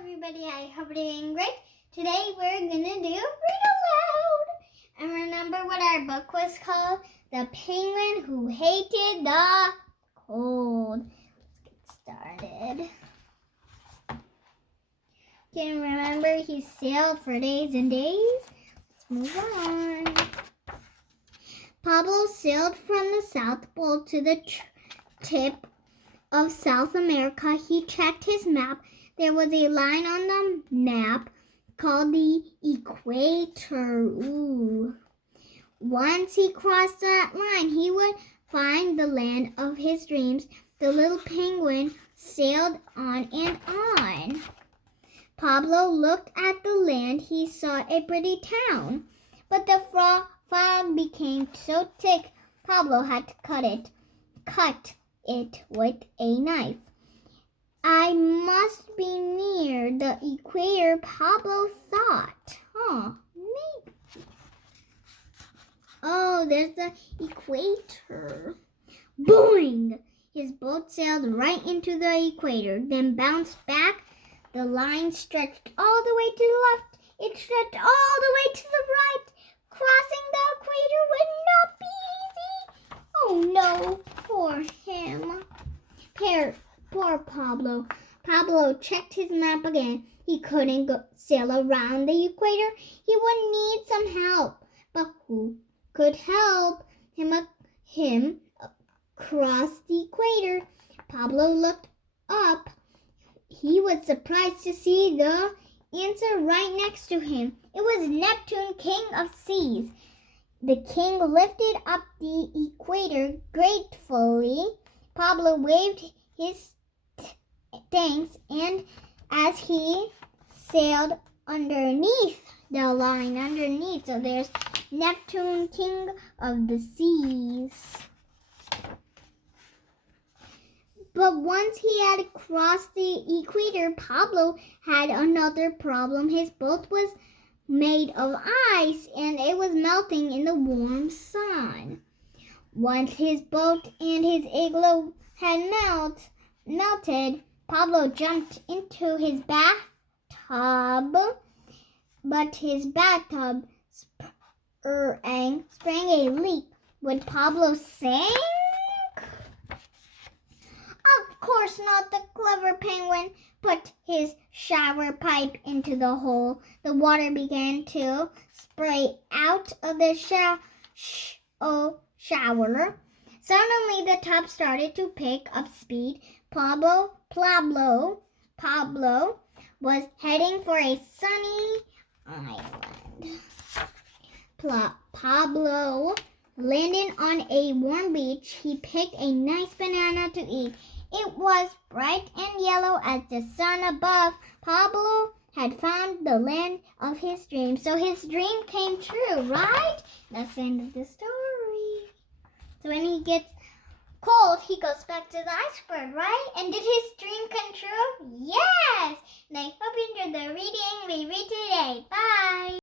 everybody, I hope you're doing great. Today we're gonna do Read Aloud. And remember what our book was called? The Penguin Who Hated the Cold. Let's get started. Can you remember he sailed for days and days? Let's move on. Pablo sailed from the South Pole to the tip of South America. He checked his map. There was a line on the map called the equator. Ooh. Once he crossed that line, he would find the land of his dreams. The little penguin sailed on and on. Pablo looked at the land. He saw a pretty town, but the fog became so thick, Pablo had to cut it with a knife. I must be near the equator, Pablo thought. Maybe. Oh, there's the equator. Boing! His boat sailed right into the equator, then bounced back. The line stretched all the way to the left. It stretched all the way to the right. Crossing the equator would not be easy. Oh no, poor him. Poor Pablo. Pablo checked his map again. He couldn't sail around the equator. He would need some help. But who could help him cross the equator? Pablo looked up. He was surprised to see the answer right next to him. It was Neptune, king of seas. The king lifted up the equator gratefully. Pablo waved his thanks, and as he sailed underneath the line, so there's Neptune, king of the seas. But once he had crossed the equator, Pablo had another problem. His boat was made of ice, and it was melting in the warm sun. Once his boat and his igloo had melted, Pablo jumped into his bathtub, but his bathtub sprang a leak. Would Pablo sink? Of course not. The clever penguin put his shower pipe into the hole. The water began to spray out of the shower. Suddenly, the tub started to pick up speed. Pablo was heading for a sunny island. Pablo landed on a warm beach. He picked a nice banana to eat. It was bright and yellow as the sun above. Pablo had found the land of his dreams. So his dream came true, right? That's the end of the story. So when he gets cold, he goes back to the iceberg, right? And did his dream come true? Yes! And I hope you enjoyed the reading we read today. Bye!